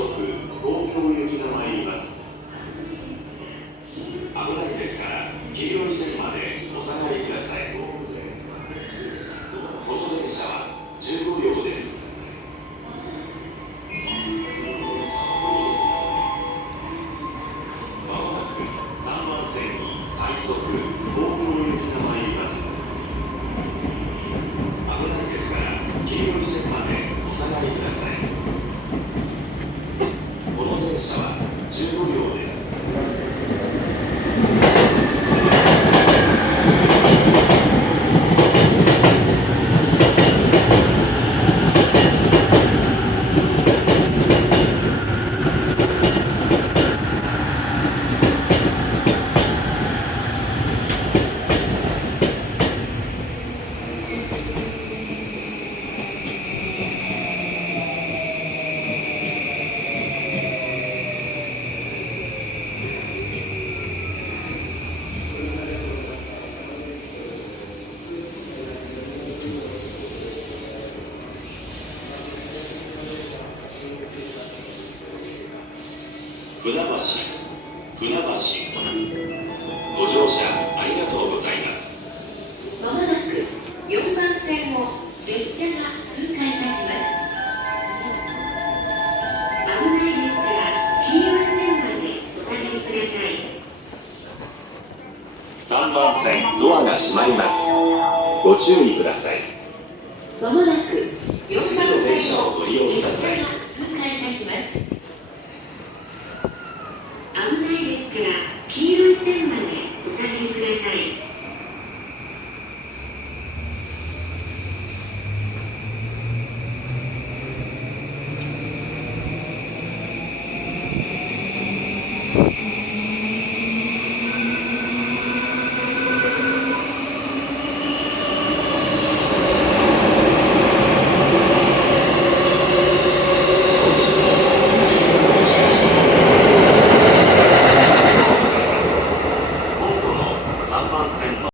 速東京行きが参ります。危ないですから黄色い線までお下がりください。この電車は15両です。まもなく3番線に快速東京行きが参ります。危ないですから黄色い線までお下がりください。この電車は15両です。船橋ご乗車ありがとうございます。まもなく4番線を列車が通過いたします。危ないですから黄色い線までお下がりください。3番線ドアが閉まります。ご注意ください。まもなく